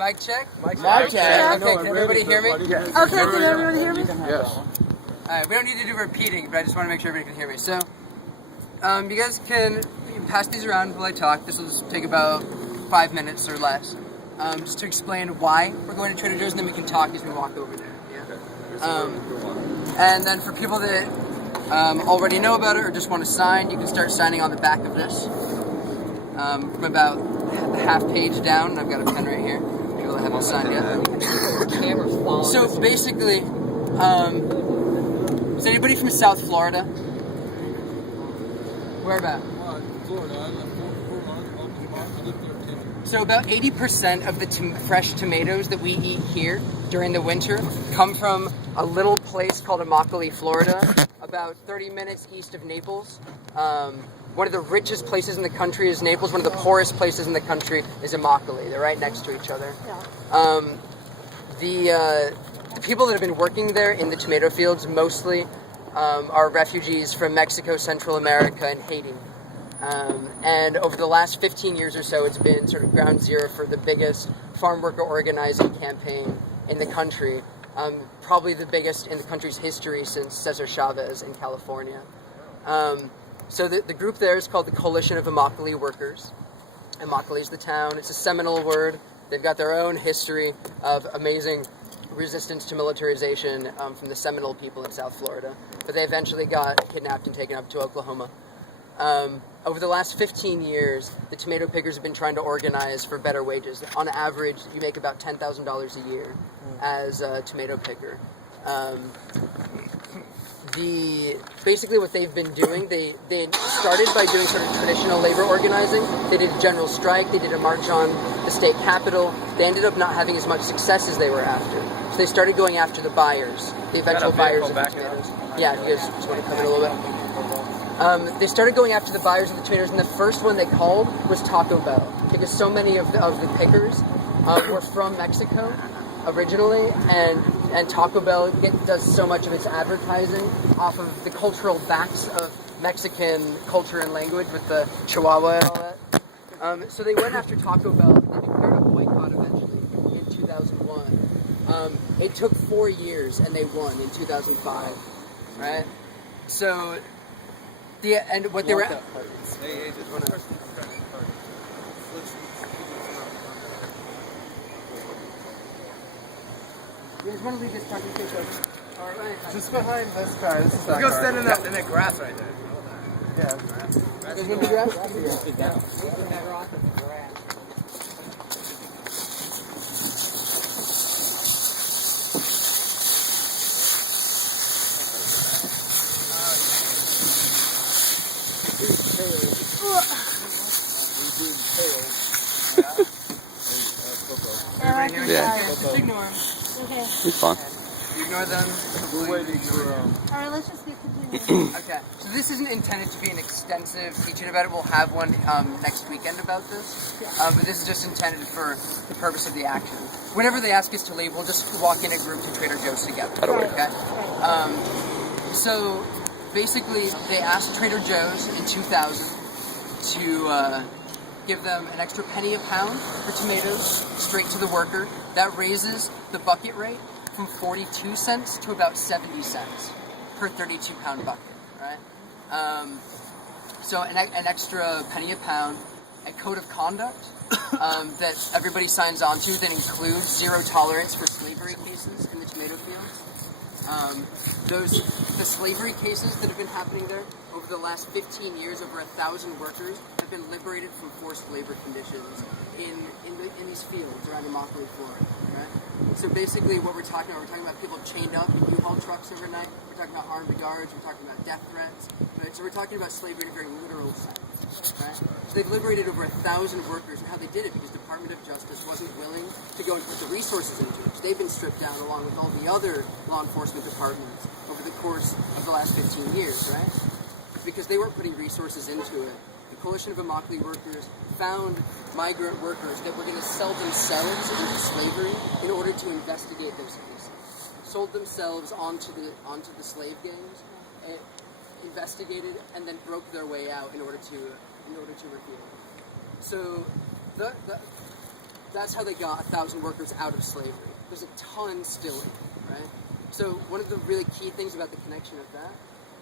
Mic check? Mic check. Okay, can everybody hear me? Yes. Okay, can everyone hear me? Yes. Alright, we don't need to do repeating, but I just want to make sure everybody can hear me. So, you guys can pass these around while I talk. This will just take about 5 minutes or less. Just to explain why we're going to Trader Joe's, and then we can talk as we walk over there. Yeah. And then for people that already know about it or just want to sign, you can start signing on the back of this. From about the half page down, and I've got a pen right here. People that haven't signed yet. So basically, is anybody from South Florida? Where about? So about 80% of the fresh tomatoes that we eat here during the winter come from a little place called Immokalee, Florida, about 30 minutes east of Naples. One of the richest places in the country is Naples. One of the poorest places in the country is Immokalee. They're right next to each other. The people that have been working there in the tomato fields mostly are refugees from Mexico, Central America, and Haiti. And over the last 15 years or so, it's been sort of ground zero for the biggest farm worker organizing campaign in the country. Probably the biggest in the country's history since Cesar Chavez in California. So the group there is called the Coalition of Immokalee Workers. Immokalee is the town. It's a Seminole word. They've got their own history of amazing resistance to militarization from the Seminole people in South Florida. But they eventually got kidnapped and taken up to Oklahoma. Over the last 15 years, the tomato pickers have been trying to organize for better wages. On average, you make about $10,000 a year as a tomato picker. Basically what they've been doing, they started by doing sort of traditional labor organizing. They did a general strike, they did a march on the state capitol. They ended up not having as much success as they were after. So they started going after the buyers, the eventual buyers of the tomatoes. Yeah, you guys just want to come in a little bit? They started going after the buyers of the tomatoes, and the first one they called was Taco Bell, because so many of the pickers were from Mexico originally, and Taco Bell does so much of its advertising off of the cultural backs of Mexican culture and language with the Chihuahua and all that. So they went after Taco Bell. They declared a boycott eventually in 2001. It took 4 years, and they won in 2005, right? So, and what they were... You guys want to leave this parking space open? Alright. Just behind this guy. This is Let's go stand in that grass right there. Yeah. You guys want to do grass? Yeah. Just ignore them. Okay. It's fine. You ignore them. We're waiting for Alright, let's just get continuing. Okay, so this isn't intended to be an extensive teaching about it. We'll have one next weekend about this. But this is just intended for the purpose of the action. Whenever they ask us to leave, we'll just walk in a group to Trader Joe's together. That'll work. Okay? So basically, they asked Trader Joe's in 2000 to give them an extra penny a pound for tomatoes straight to the worker. That raises the bucket rate from 42 cents to about 70 cents per 32-pound bucket, right? So an extra penny a pound, a code of conduct that everybody signs on to that includes zero tolerance for slavery cases in the tomato fields. The slavery cases that have been happening there over the last 15 years, over 1,000 workers have been liberated from forced labor conditions in these fields around Immokalee, Florida, right? So basically what we're talking about people chained up in U-Haul trucks overnight. We're talking about armed guards. We're talking about death threats. Right? So we're talking about slavery in a very literal sense, right? So they've liberated over 1,000 workers, and how they did it because the Department of Justice wasn't willing to go and put the resources into it. So they've been stripped down along with all the other law enforcement departments over the course of the last 15 years, right? Because they weren't putting resources into it. The Coalition of Immokalee Workers found migrant workers that were going to sell themselves into slavery in order to investigate those cases. Sold themselves onto the slave gangs, investigated, and then broke their way out in order to reveal it. So that's how they got 1,000 workers out of slavery. There's a ton still in it, right? So one of the really key things about the connection of that,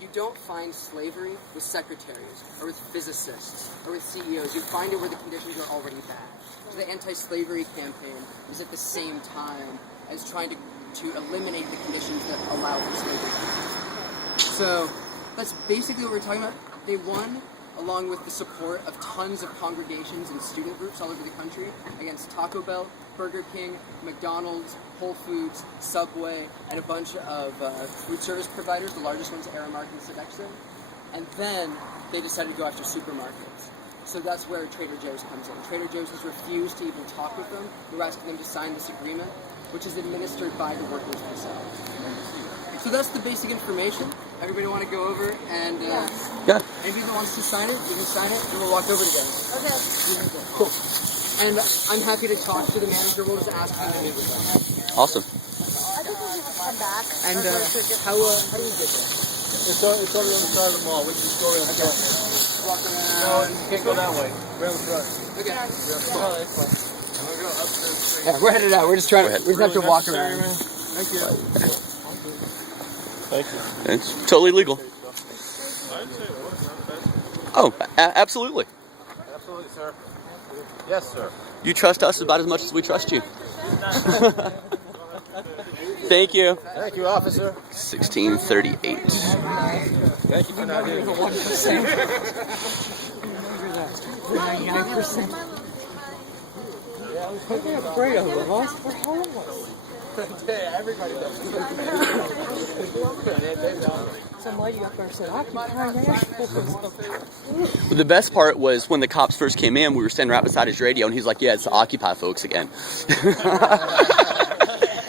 you don't find slavery with secretaries or with physicists or with CEOs. You find it where the conditions are already bad. So the anti-slavery campaign is at the same time as trying to eliminate the conditions that allow for slavery. So that's basically what we're talking about. They won along with the support of tons of congregations and student groups all over the country against Taco Bell, Burger King, McDonald's, Whole Foods, Subway, and a bunch of food service providers, the largest ones, Aramark and Sodexo. And then they decided to go after supermarkets. So that's where Trader Joe's comes in. Trader Joe's has refused to even talk with them. We're asking them to sign this agreement, which is administered by the workers themselves. So that's the basic information. Everybody want to go over and Yeah. anybody that wants to sign it, you can sign it, and we'll walk over together. Okay. Cool. And I'm happy to talk to the manager. We'll just ask him to meet with us. Awesome. I think we should come back. And how do we get there? It's over on the side of the mall. We can just go around the front. Walk No, around. you can't go that way. Around the front. Okay. Oh, that's fine. I'm gonna go upstairs. Yeah, we're headed out. We're just trying to. Go ahead. We just have to walk around. Thank you. Thank you. It's totally legal. Oh, absolutely. Absolutely, sir. Yes, sir. You trust us about as much as we trust you. Thank you. Thank you, officer. 1638. Thank you for not doing it. 99%. I'm afraid of them, huh? We're homeless. Yeah, everybody does. Some lady up there said, OccupyNashville.Net. But the best part was when the cops first came in, we were standing right beside his radio, and he's like, "Yeah, it's the Occupy folks again."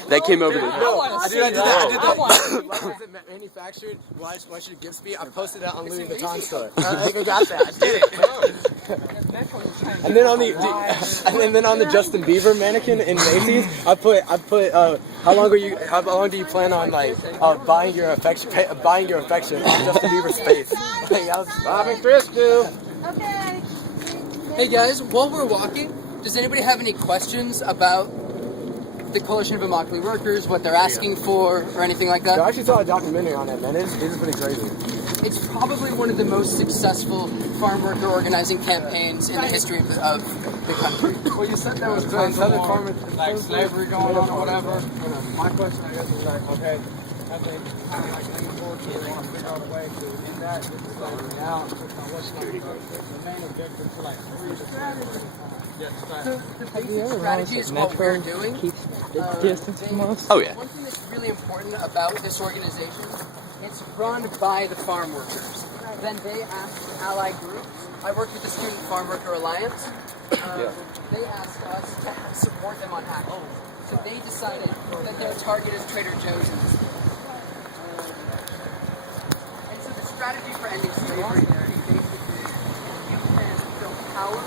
That came over the. I did that. Was it manufactured? Why should it give speed? I posted that on Louis Vuitton store. I even got that. I did it. And then on the Justin Bieber mannequin in Macy's, I put how long do you plan on buying your affection on Justin Bieber's face? Bob and Chris do. Okay. Hey guys, while we're walking, does anybody have any questions about the Coalition of Immokalee Workers, what they're asking for, or anything like that? I actually saw a documentary on that, man. It's pretty crazy. It's probably one of the most successful farm worker organizing campaigns in the history of the country. Well, you said there was like slavery going on or whatever. My question, I guess, is like, okay, I think any bullshit want to figure out a way to end that, this is slavery out. What's like the main objective to like free the slavery? The basic strategy is what we're doing. Distance from us. Oh yeah. One thing that's really important about this organization, it's run by the farm workers. Then they ask allied groups. I work with the Student Farm Worker Alliance. They asked us to support them on actions. So they decided that their target is Trader Joe's. And so the strategy for ending slavery there is basically you can build power.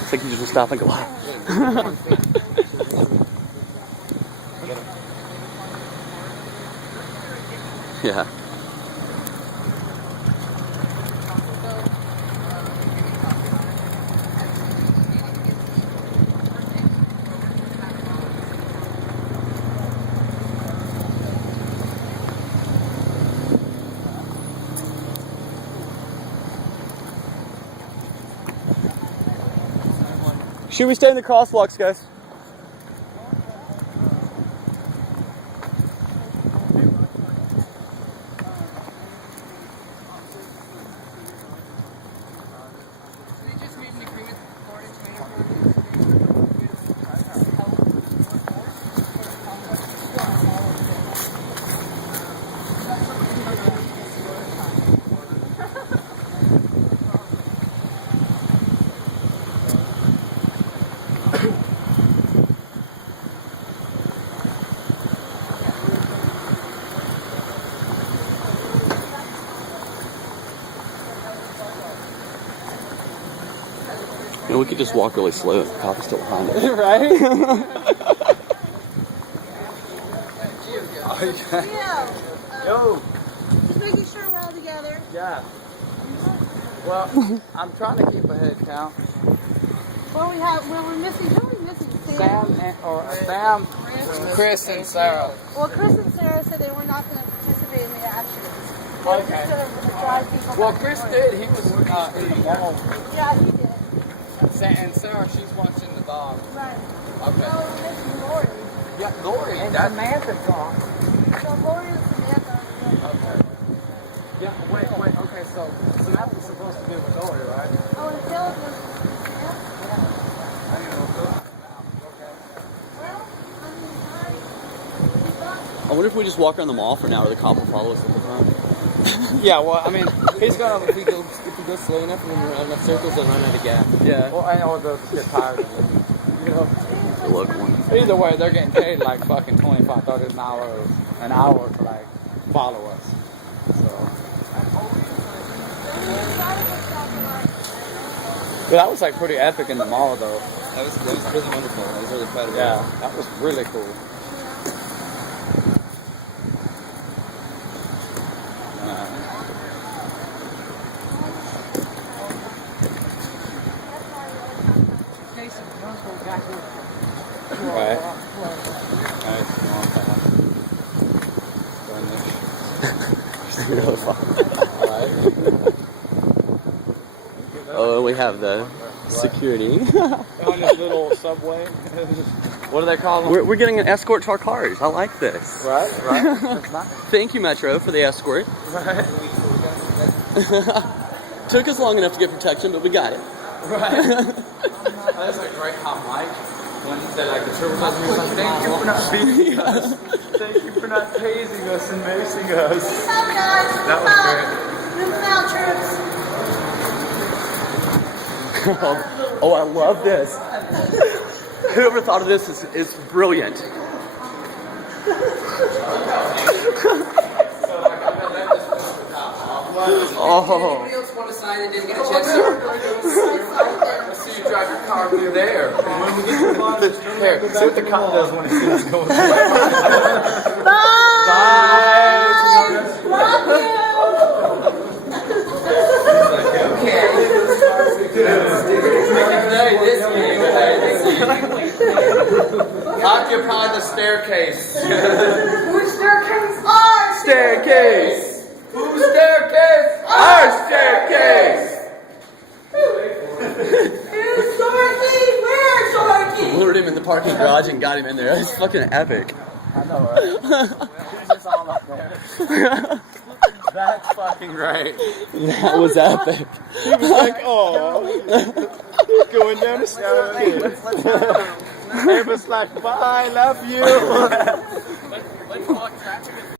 It's like you just stop and go, wow. Yeah. Should we stay in the crosswalks, guys? They just made an agreement for it. You know, we could just walk really slow. The cop is still behind us. Right? Yeah. Yo. Just making sure we're all together. Yeah. Well, I'm trying to keep a head count. Well, we're missing. Who are we missing? Sam, Chris, and Sarah. Well, Chris and Sarah said they were not going to participate in the actions. They were Okay. just going to drive people. Well, back. Chris did. He was in the mall. Yeah, he did. And Sarah, she's watching the dog. Right. Okay. So we're missing Lori. Yeah, Lori. And That, Samantha's gone. So Lori and Samantha. okay. Yeah, wait. Okay, so Samantha's supposed to be with Lori, right? Oh, and Caleb was. I didn't know. Well, I mean, I wonder if we just walk around the mall for an hour, the cop will follow us at the front. Yeah, well, I mean, he's gonna if he goes slow enough and run enough circles and run out of gas. Yeah. Well, I know they'll just get tired of it. You know. Look one. Either way, they're getting paid like fucking $25, $30 an hour to like follow us. So. But that was like pretty epic in the mall, though. That was really wonderful. I was really proud of it. Yeah, that was really cool. Right. Oh, we have the security. On this little subway. What do they call them? We're getting an escort to our cars. I like this. Right. That's nice. Thank you, Metro, for the escort. Right. Took us long enough to get protection, but we got it. Right. That's a great hot mic. When they like the supervisor was like, thank you for not beating us. Thank you for not tasing us and macing us. That was great. Oh, I love this. Whoever thought of this is brilliant. Oh. Anybody else want to sign and didn't get a chance to? Let's see you drive your car through there. When we get to the bottom, here, see what the cop does when he sees us going through. Occupy the staircase. Which staircase? Ours! Staircase! Whose staircase? Our staircase! Here's Dorothy! Where's Dorothy? Lured him in the parking garage and got him in there. That's fucking epic. I know, right? It's just all up there. That's fucking right. That was epic. He was like, oh, going down the stairs. It was like, bye, love you.